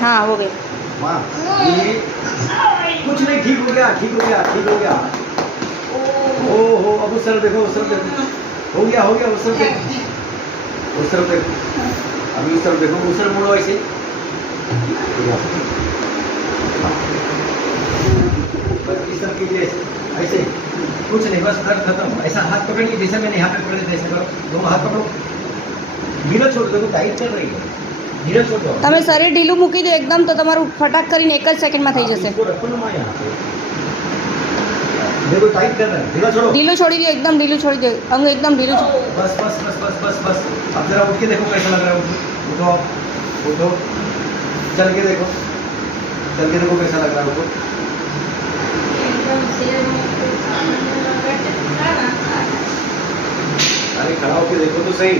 हाँ हो गए। माँ ये कुछ नहीं, ठीक हो गया, ठीक हो गया, ठीक हो गया। ओहो, अब उस तरफ देखो, उस तरफ देखो, हो गया, हो गया, उस तरफ देखो, उस तरफ देखो, अभी उस तरफ देखो, उस तरफ मुड़ो ऐसे। बस इस तरफ कीजिए, ऐसे कुछ नहीं, बस दर्द खत्म। ऐसा हाथ पकड़िए जैसे मैंने यहाँ पे पकड़े थे, ऐसे करो, दोनों हाथ पकड़ो, ढीला छोड़ दो, टाइट चल रही है, ढीला छोड़ दो। તમે શરીર ઢીલું મૂકી દો એકદમ તો તમારું ફટાક કરીને એક જ સેકન્ડમાં થઈ જશે। इसको रखो ना माँ यहाँ पे, देखो टाइट कर रहा है, ढीला छोड़ो। ઢીલું છોડી દો, એકદમ ઢીલું છોડી દો, અંગ એકદમ ઢીલું છોડી बस बस बस बस बस बस। अब जरा उठ के देखो कैसा लग रहा है, उठो, उठो, चल के देखो, चल के देखो कैसा लग रहा है, उठो। अरे खड़ा होके देखो तो सही।